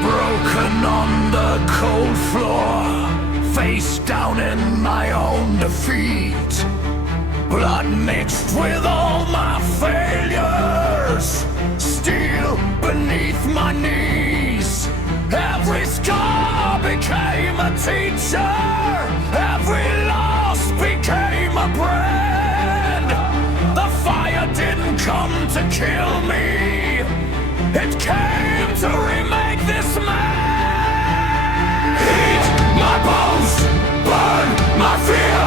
broken on the cold floor, face down in my own defeat. Blood mixed with all my failures, steel beneath my knees. Every scar became a teacher, every loss became a brand. The fire didn't come to kill me, it came to remake this man. Heat my bones, burn my fear,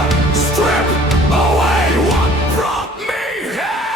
strip away what brought me here.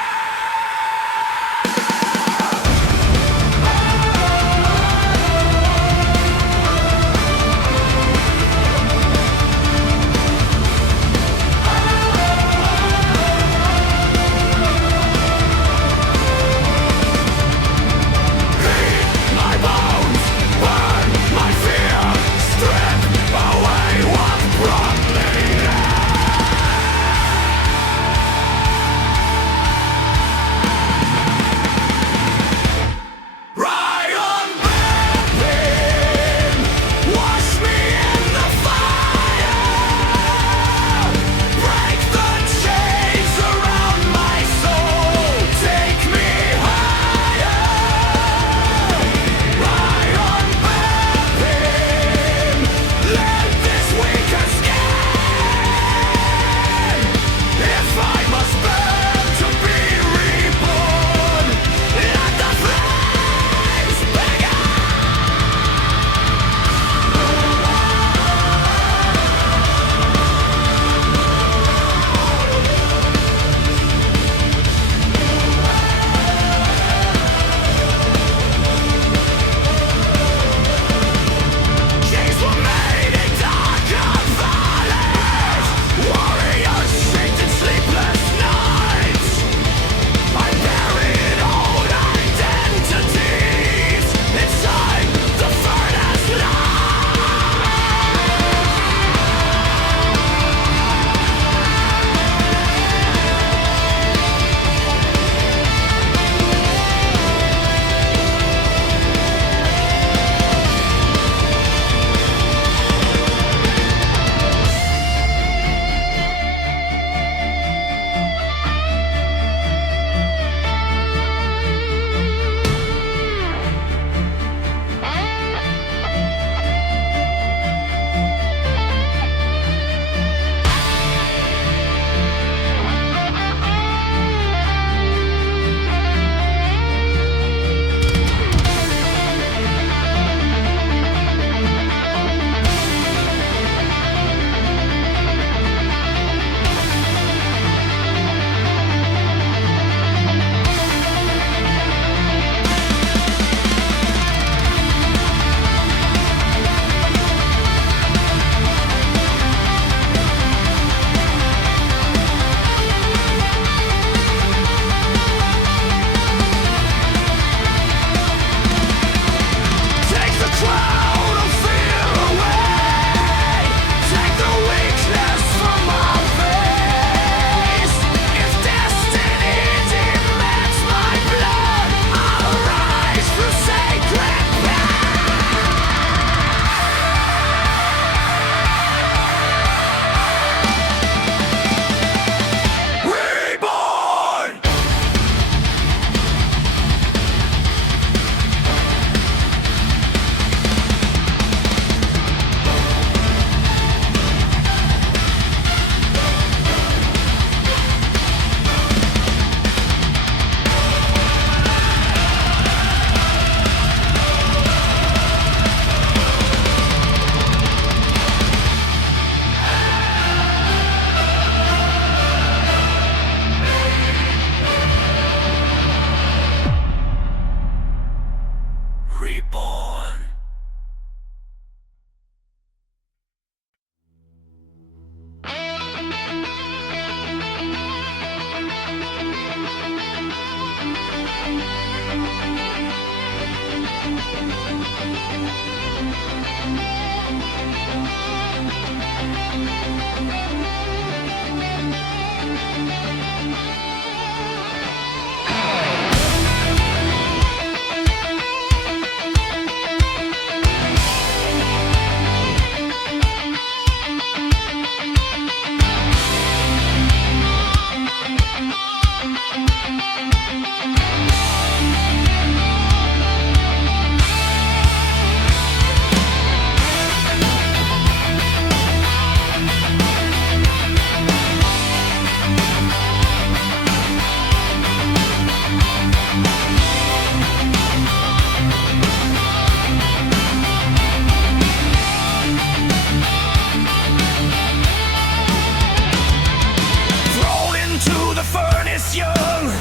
Young,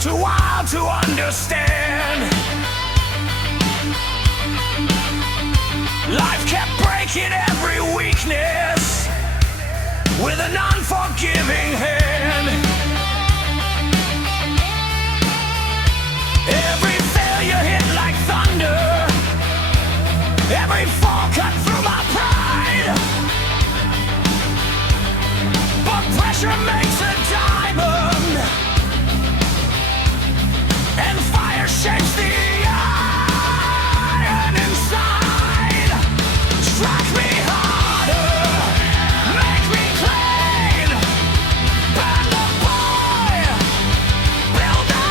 too wild to understand. Life kept breaking every weakness with an unforgiving hand. Every failure hit like thunder, every fall cut through my pride. But pressure makes a diamond, and fire shapes the iron inside. Strike me harder, make me clean, burn the boy, build the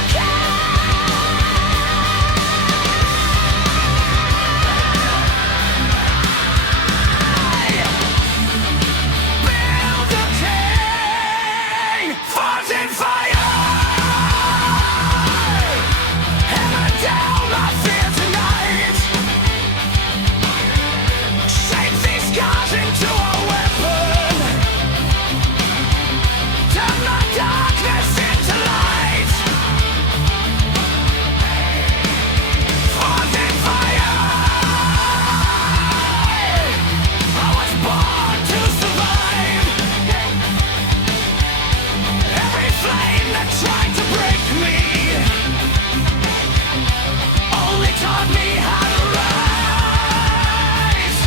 build the king, forged in fire. Down my fear tonight. Shape these scars into a weapon. Turn my darkness into light. Forged in fire. I was born to survive. Every flame that tried to break me taught me how to rise.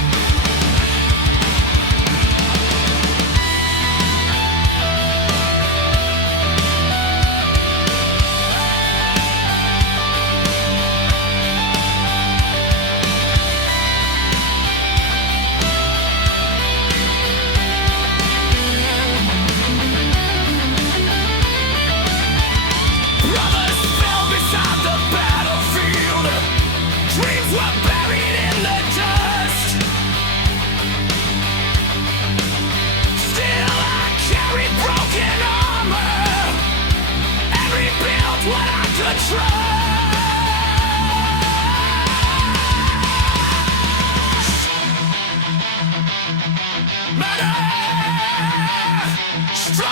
Brothers fell beside the battlefield. Dreams were buried in the dust. Still I carried broken armor and rebuilt what I could trust. Murder, strike,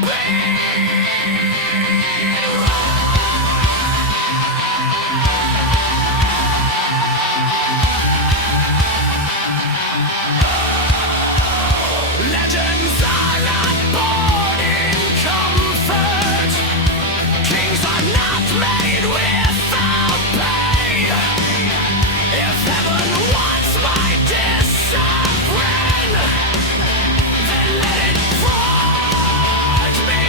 bleed. Legends are not born in comfort. Kings are not made without pain. If heaven wants my discipline, then let it forge me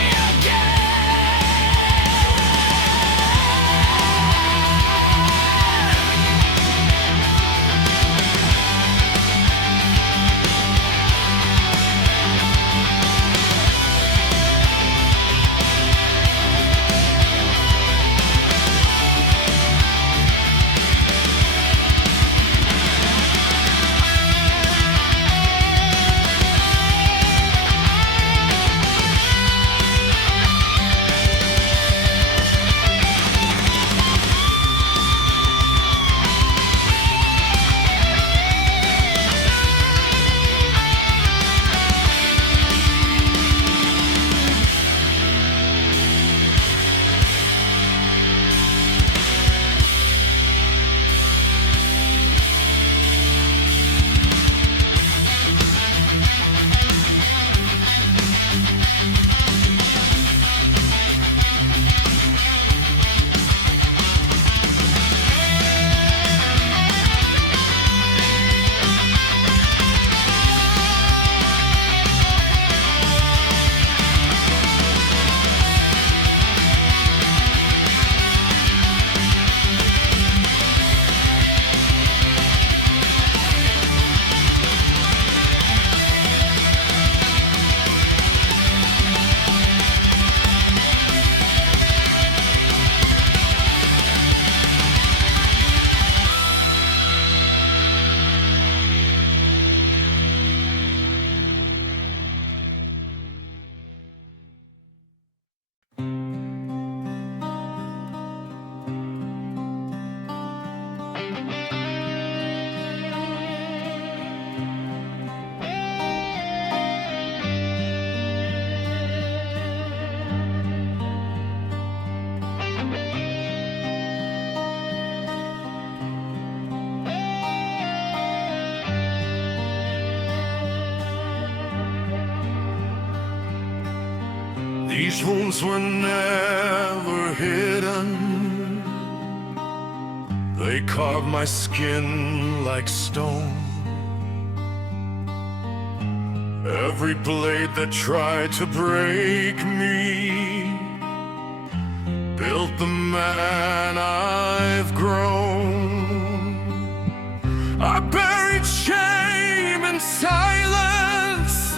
These wounds were never hidden. They carved my skin like stone. Every blade that tried to break me built the man I've grown. I buried shame in silence.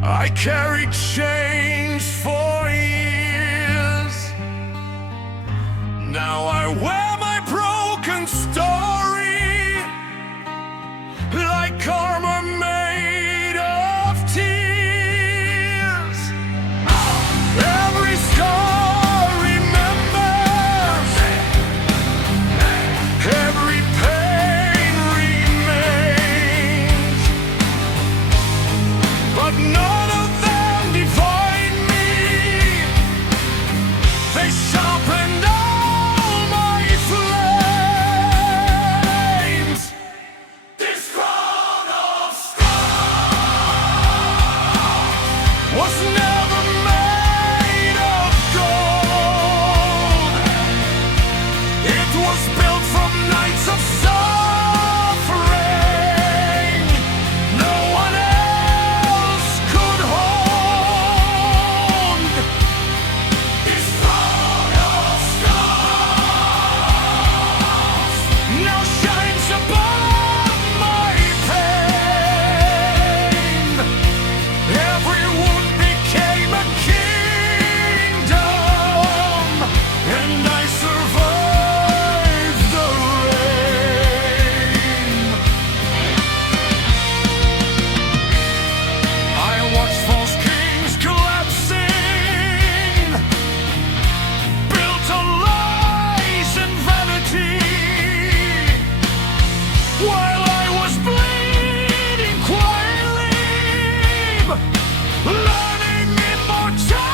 I carried change for years. Now I wear my broken story like armor made of tears. Every scar remembers, every pain remains, but none of them define me. They sharpened all my flames. This crown of scars was never made of gold. It was built from nights of suffering no one else could hold. This crown of scars now shines above my pain. Every wound became a kingdom, and I survived the rain. I watched false kings collapsing, built on lies and vanity, while I was bleeding quietly, learning immortality.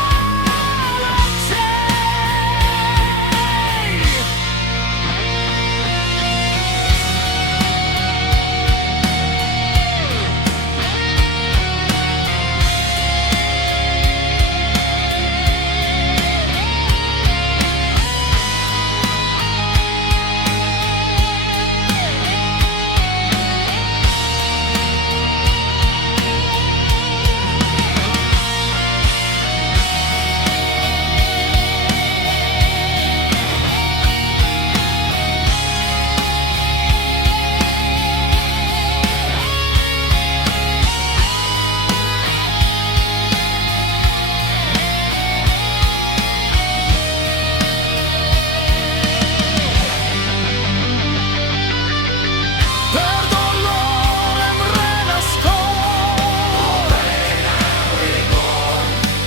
Per dolore renasto,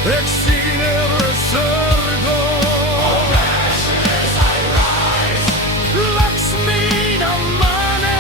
exine resurgo. Blacksmith amane.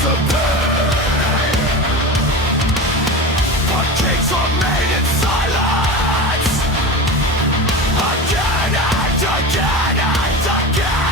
disappear. Our kings are made in silence. Again and again and again.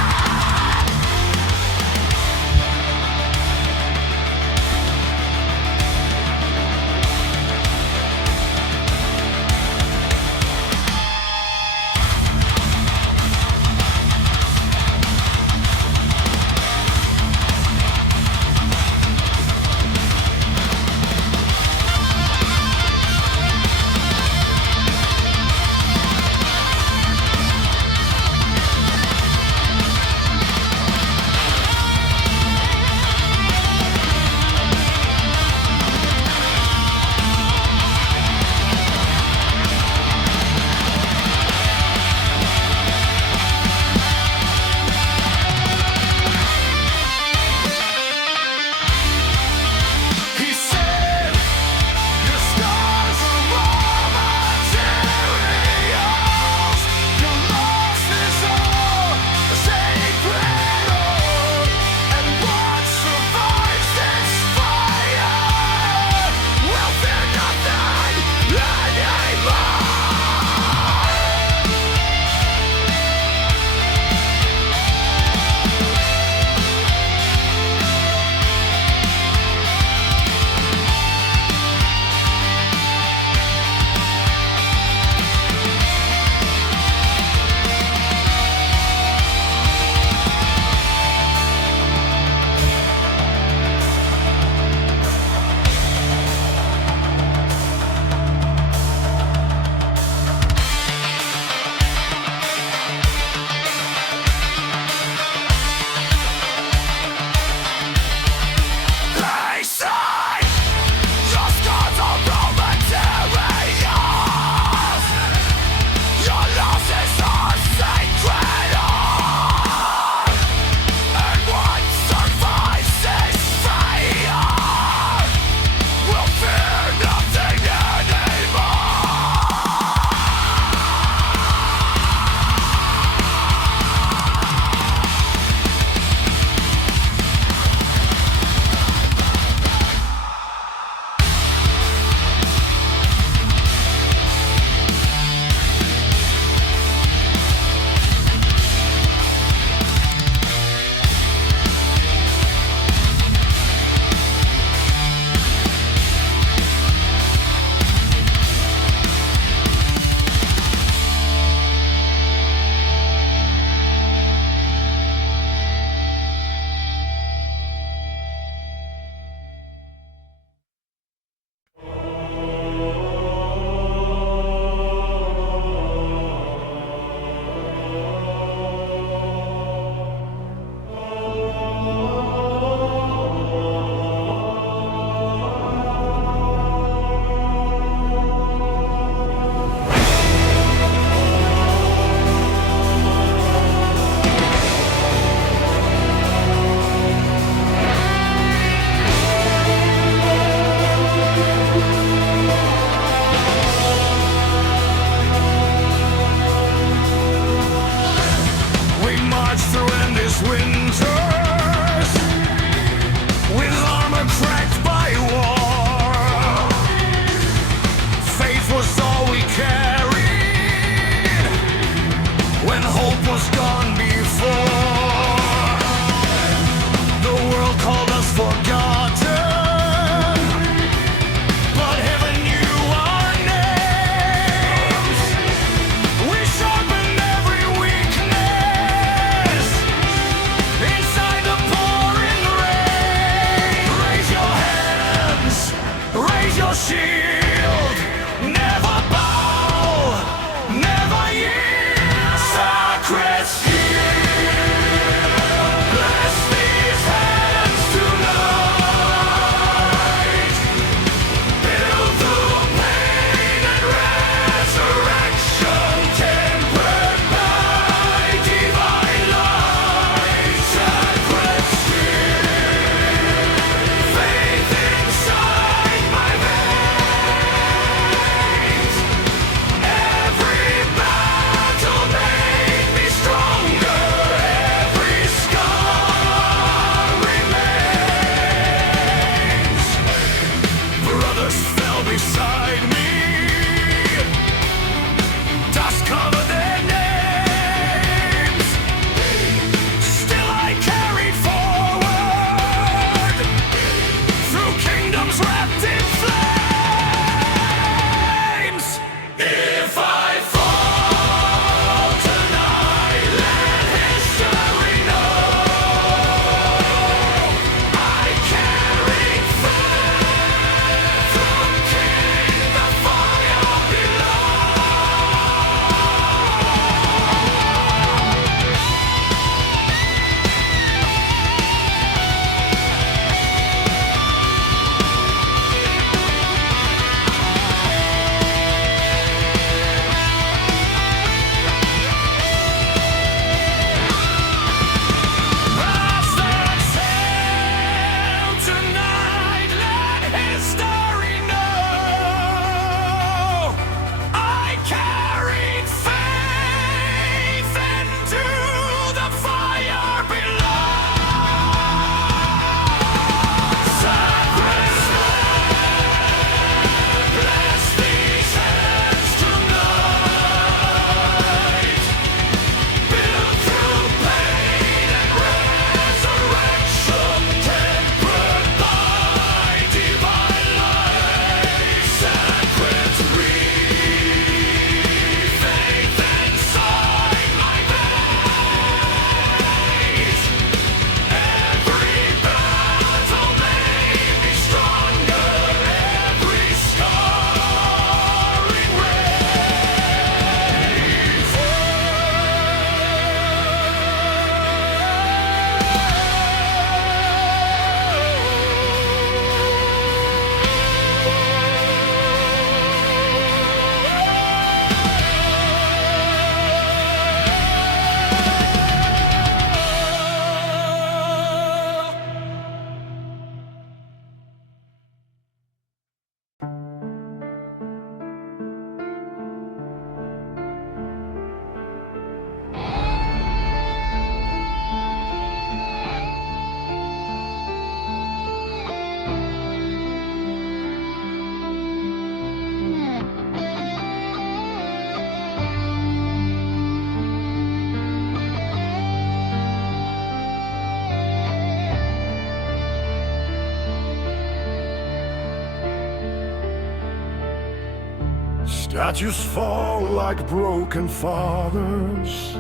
Statues fall like broken fathers,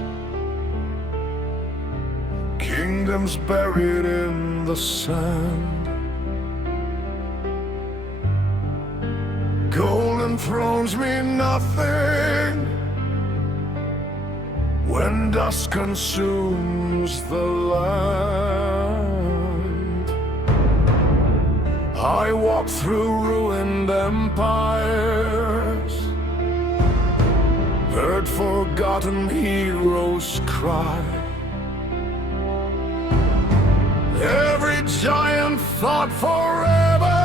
kingdoms buried in the sand. Golden thrones mean nothing when dust consumes the land. I walk through ruined empires, heard forgotten heroes cry. Every giant thought forever,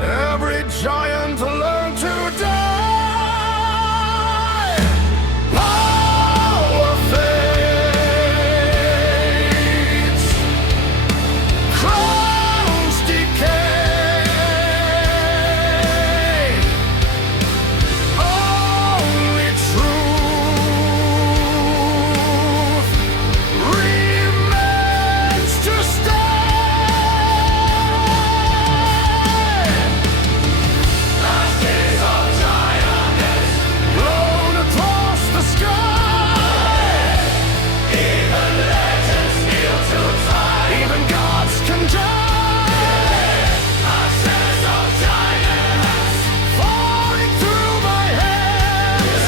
every giant learned to die. Power fades, crowns decay, only truth remains to stay. Last days of giants blown across the sky. Even legends kneel to time. Even gods can die. Ashes of giants falling through my hands.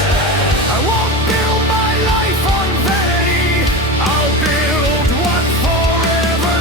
I won't build my life on vanity. I'll build what forever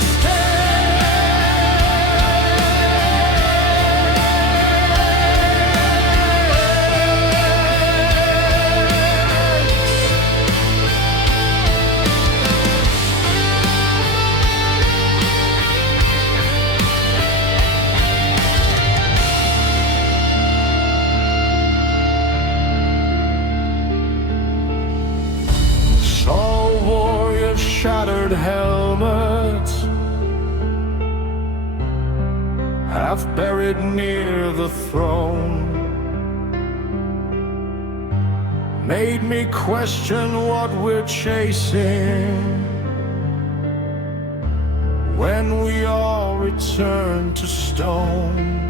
Saw warriors' shattered helmets, half buried near the throne. Made me question what we're chasing when we all return to stone.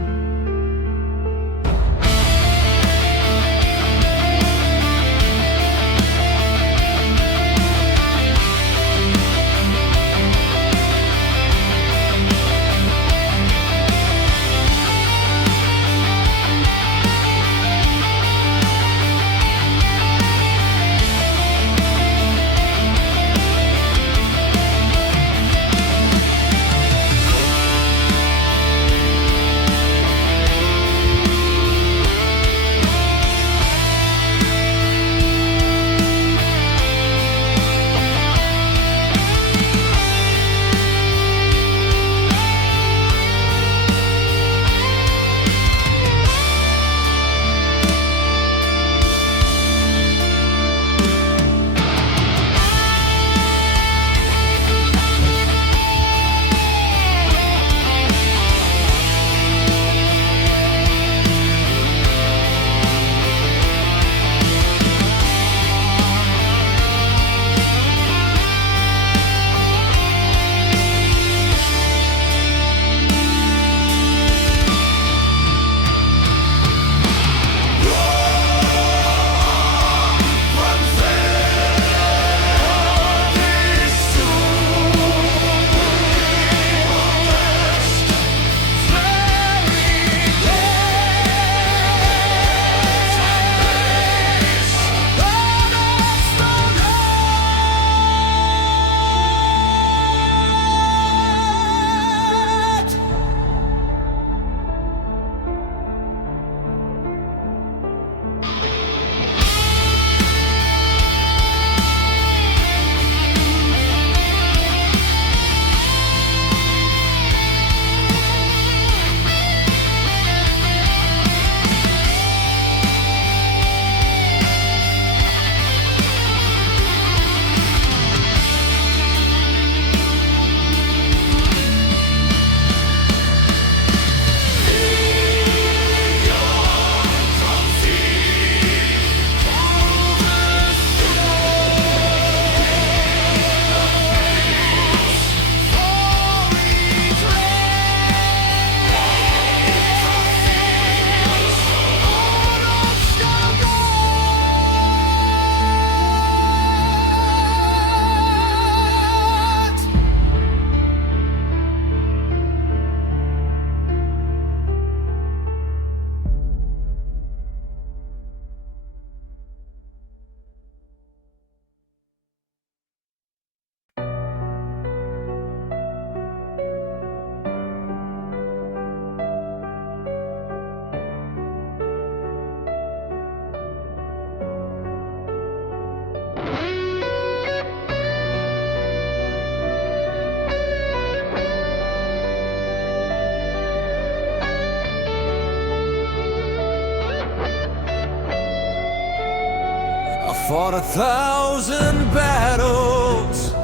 fought 1,000 battles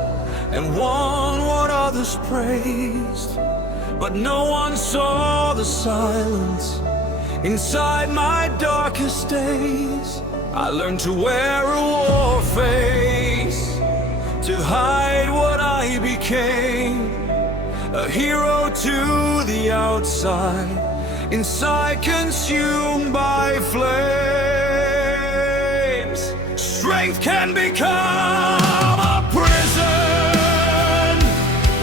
and won what others praised, but no one saw the silence inside my darkest days. I learned to wear a war face to hide what I became, a hero to the outside, inside consumed by flames. Strength can become a prison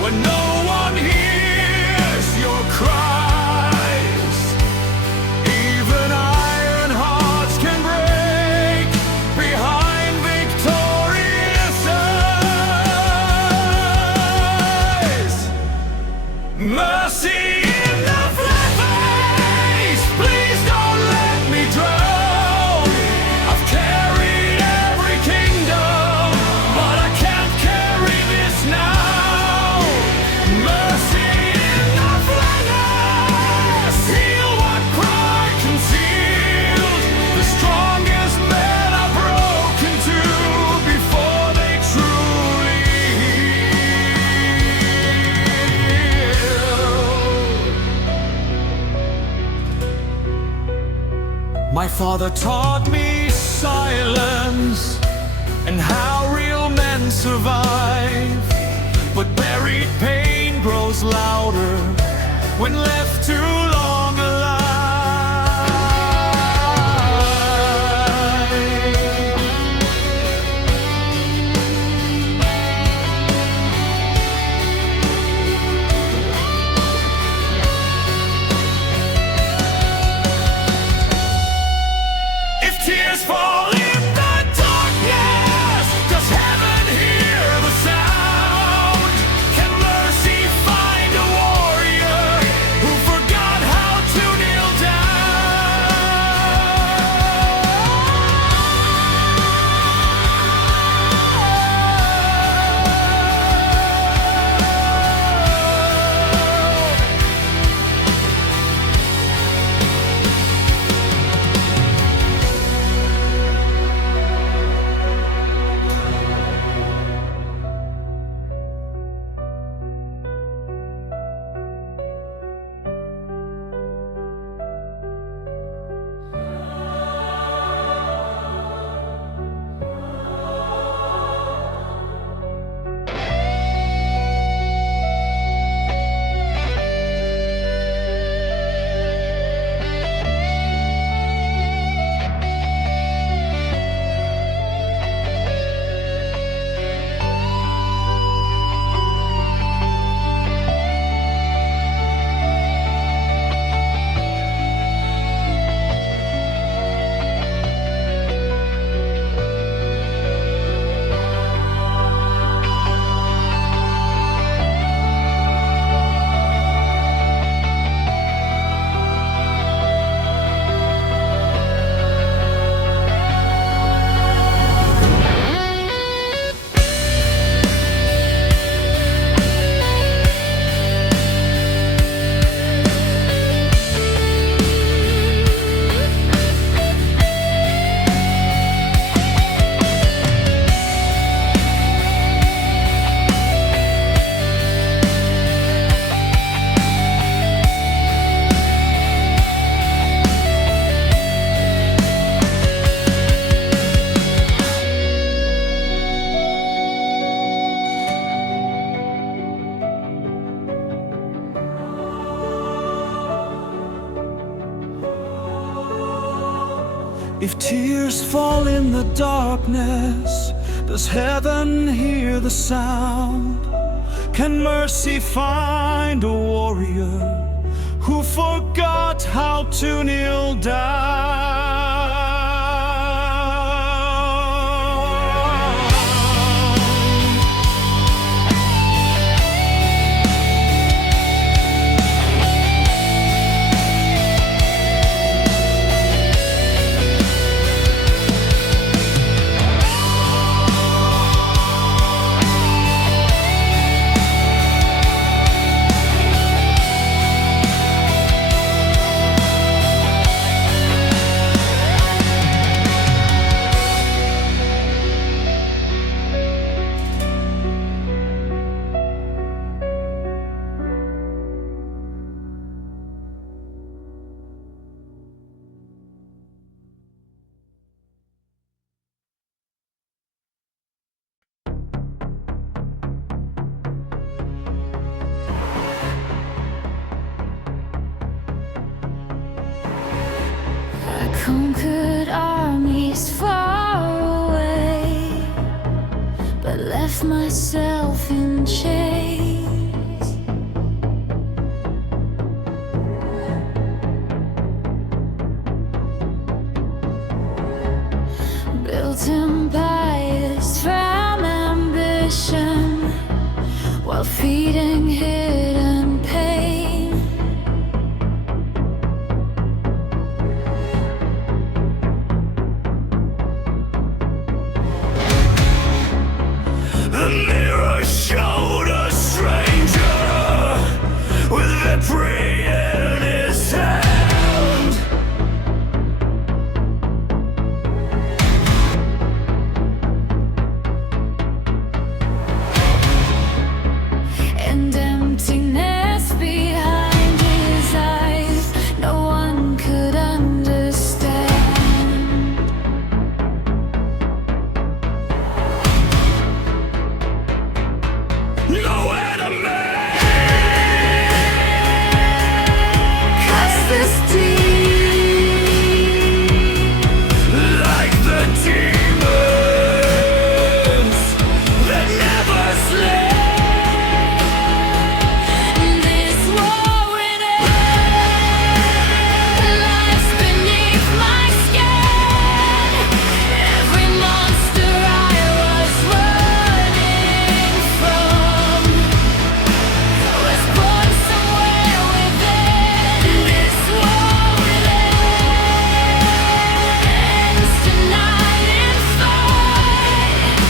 when no one hears your cries. Even iron hearts can break behind victorious eyes. Mercy in the flat face, please don't let me drown. I've carried every kingdom, but I can't carry this now. Mercy in the flat, heal what pride concealed. The strongest men are broken too before they truly heal. My father taught me silence and how real men survive, but buried pain grows louder when left too long alive. If tears fall in the darkness, does heaven hear the sound? Can mercy find a warrior who forgot how to kneel If tears fall in the darkness, does heaven hear the sound? Can mercy find a warrior who forgot how to kneel down? conquered armies far away, but left myself in chains. Built empires from ambition while feeding hidden pain. The mirror showed a stranger with victory in his hand. And emptiness behind his eyes, no one could understand. No enemy! 'Cause this deep, Like the demons that never sleep. this war in lies beneath my skin. Every monster I was running from was born somewhere within. This war ends tonight in fight.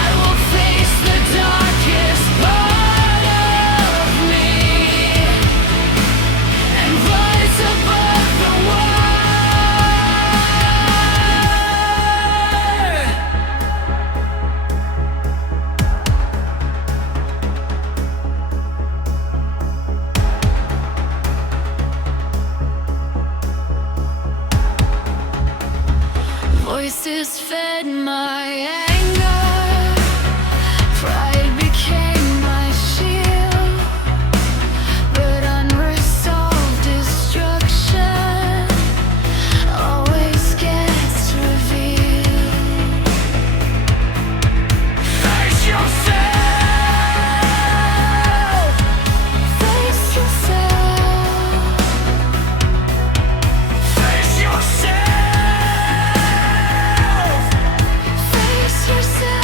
I will face the darkest part of me and rise above the war. Voices fed my anger, pride became my shield, but unresolved destruction always gets revealed. Face yourself! Face yourself. Face yourself! Face yourself.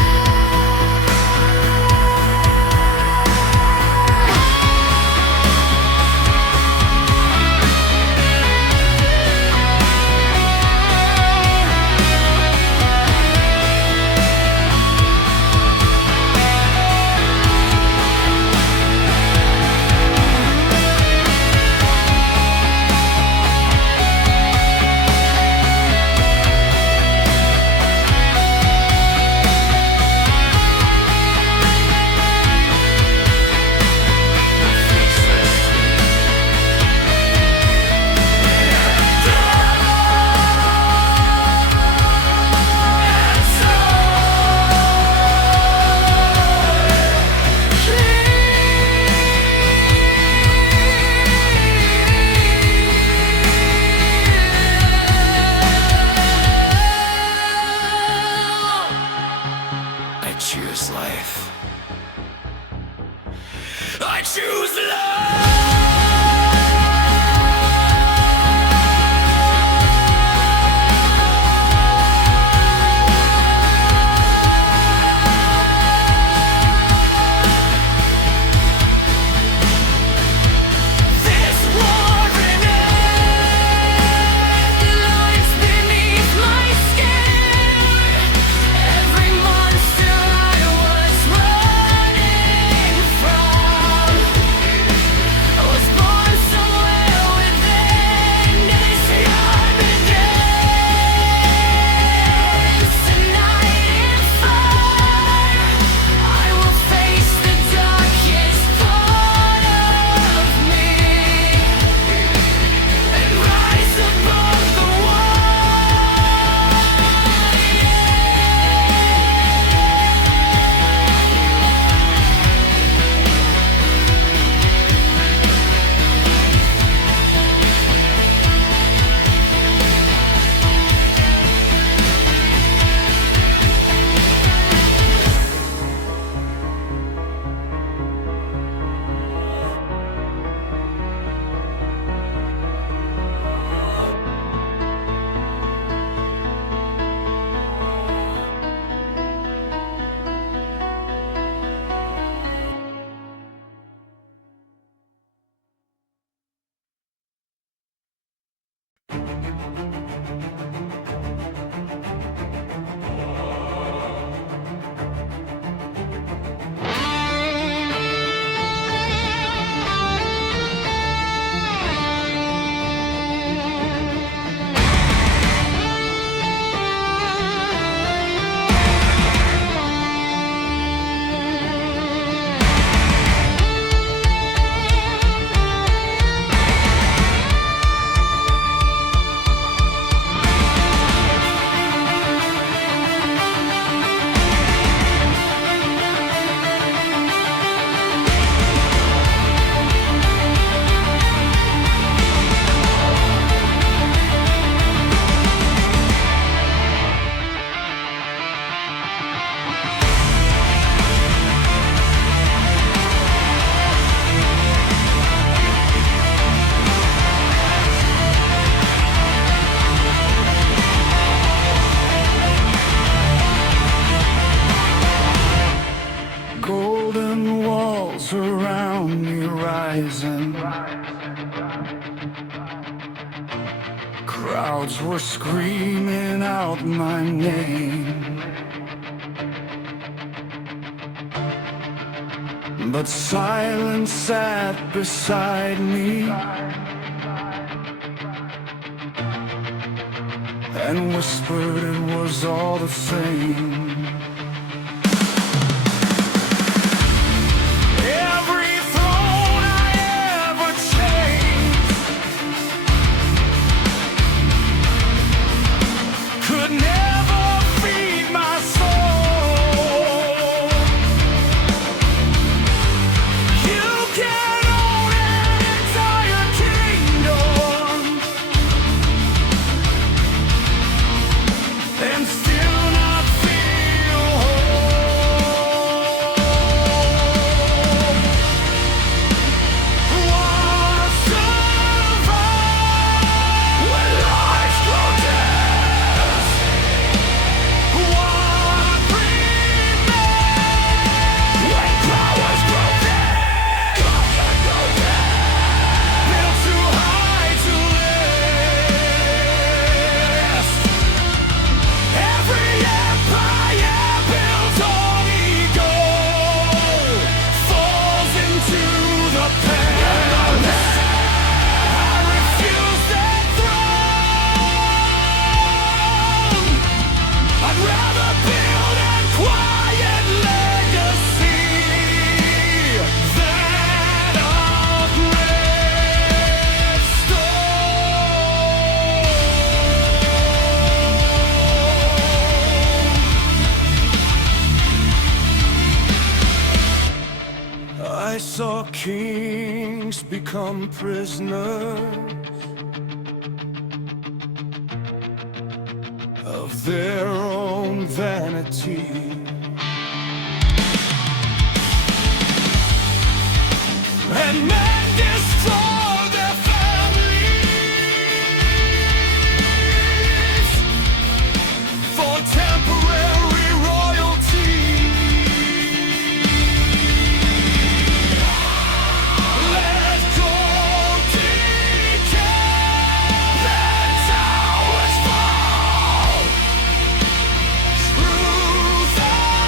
I choose life. I choose love! This war in lies beneath my skin. Every monster I was running from me rising. Crowds were screaming out my name, but silence sat beside me and whispered it was all the same. Every throne I ever chased could never feed my soul. You can own an entire kingdom and still not feel whole. What survive when lives grow dead? What remains when powers grow dead? Built too high to last. Every empire built on ego falls into the past. I refuse that throne. I'd rather build a quiet legacy than a gravestone. I saw kings become prisoners of their own vanity, and men destroy their families for temporary royalty. Let gold decay, let towers fall. Truth alive.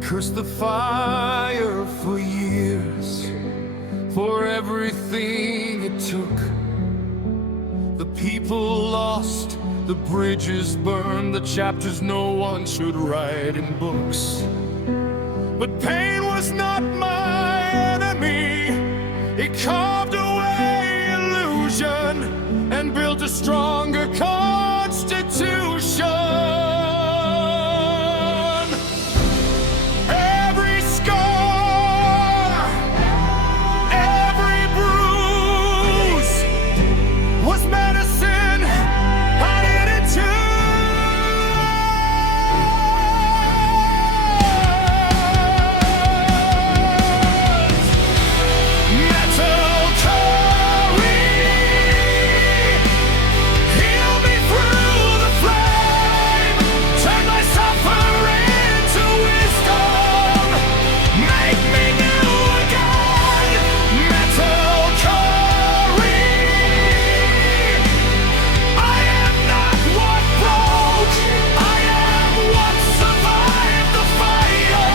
cursed the fire for years, for everything it took. The people lost, the bridges burned, the chapters no one should write in books. But pain was not my enemy. It carved away illusion and built a stronger constitution. Every scar, every bruise was medicine I needed to. Metal heal me through the flame. Turn my suffering into wisdom. Make me new again. Metal I am not what broke. I am what survived the fire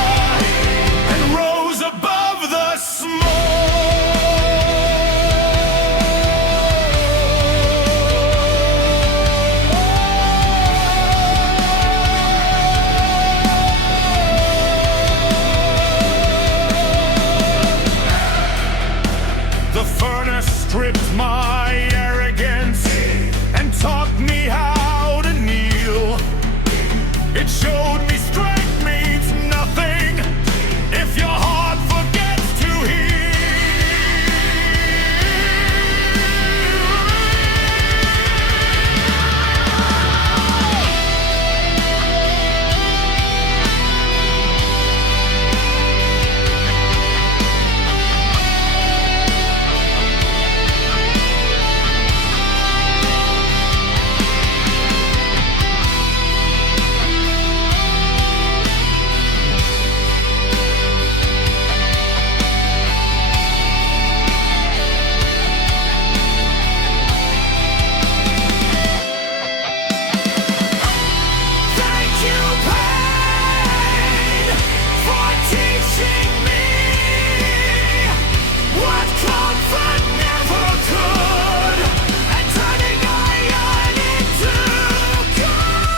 and rose above the smoke. The furnace stripped my arrogance and taught me how to kneel. It showed me strength means nothing if your heart forgets to Thank you, pain, for teaching me what comfort never could, and turning iron into gold.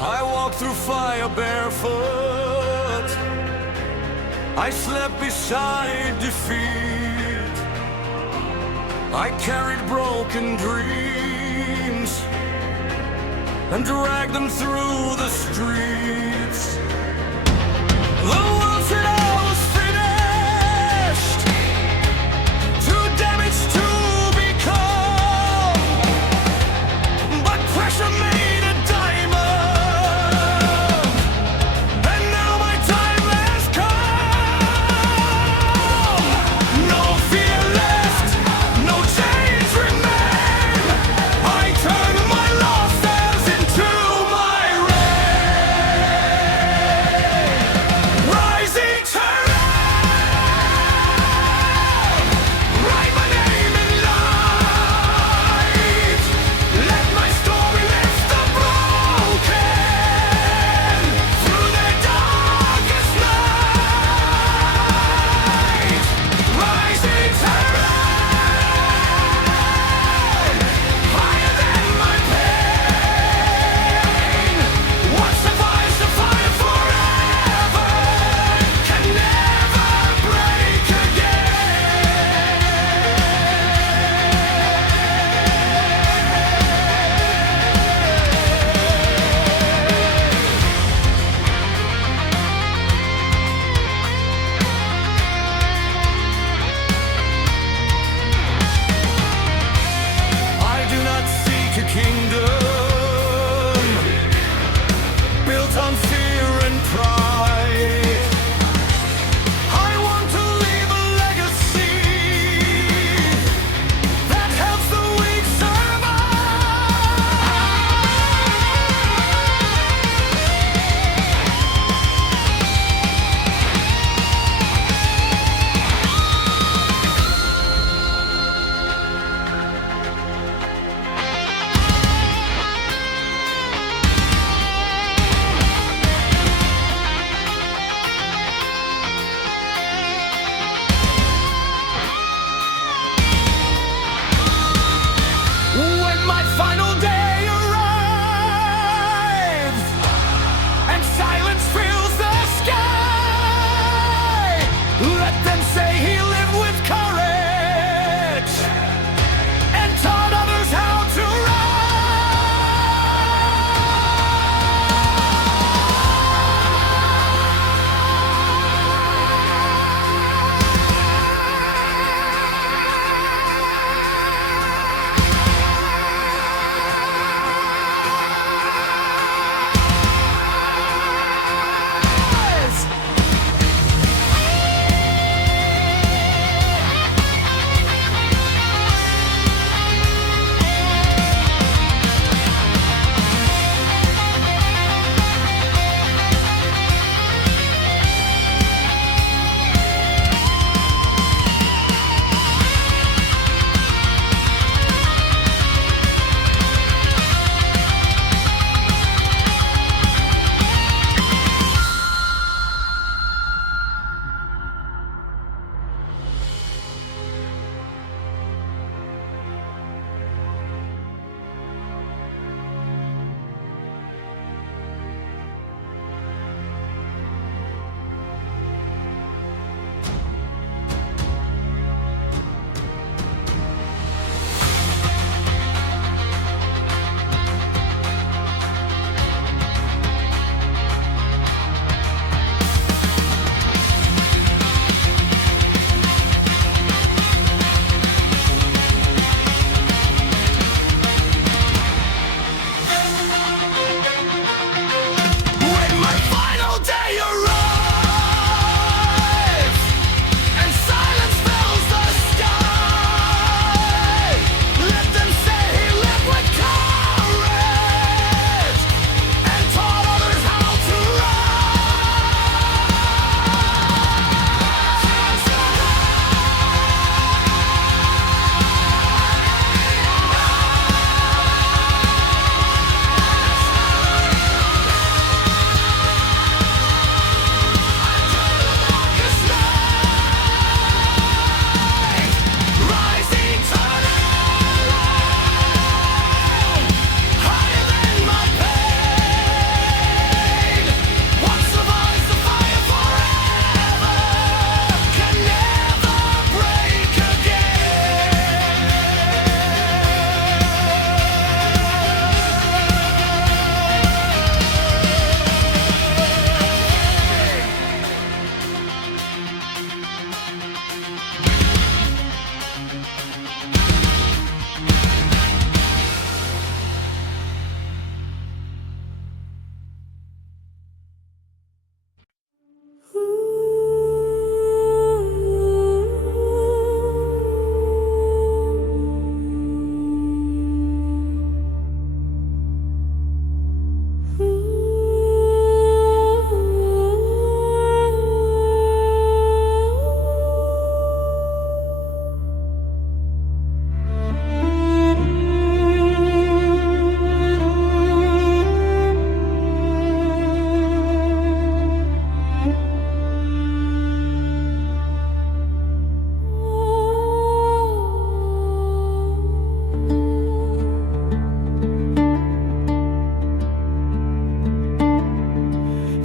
I walked through fire barefoot. I slept beside defeat. I carried broken dreams and dragged them through the streets. The world said I was finished, too damaged to become, but pressure made a diamond, and now my time has come. No fear left, no chains remain. I turn my losses into my reign.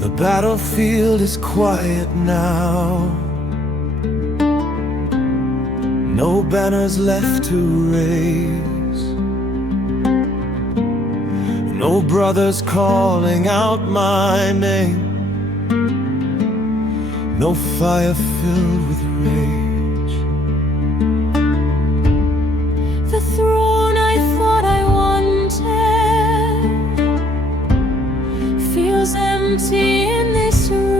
The battlefield is quiet now. No banners left to raise. No brothers calling out my name. No fire filled with rage. The throne I thought I wanted feels empty in this room.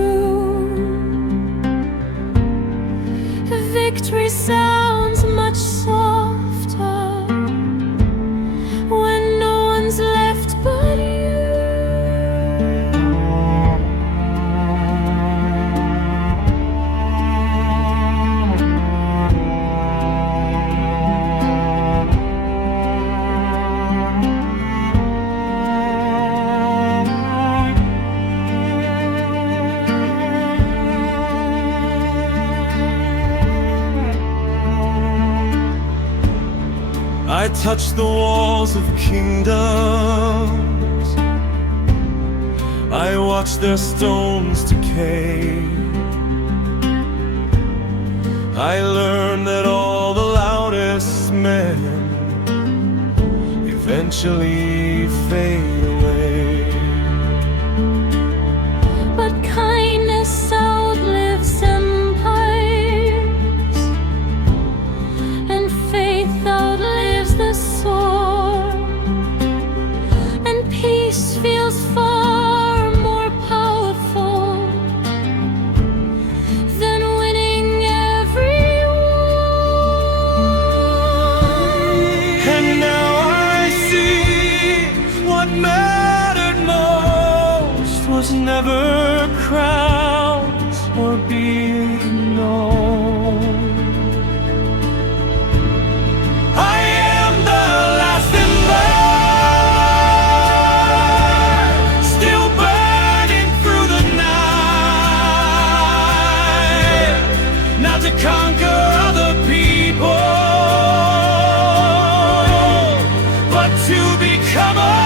Victory sounds much softer when no one's left but you. I touch the walls of kingdoms. I watch their stones decay. I learn that all the loudest men eventually fade away. But kindness outlives empires, and faith outlives the sword, and peace feels far more powerful than winning every war. And now I see what mattered most was never crowns or being known. I am the last ember, still burning through the night, not to conquer other people, but to become alive.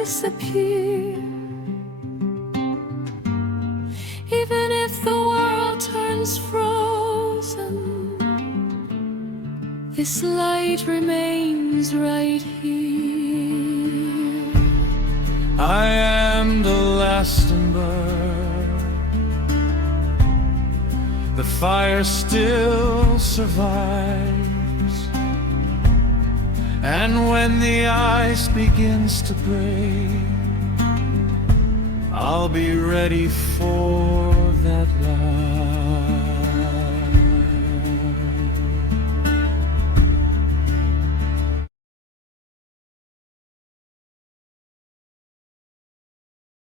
disappear. Even if the world turns frozen, this light remains right here. I am the last ember. The fire still survives, and when the ice begins to break, I'll be ready for that light.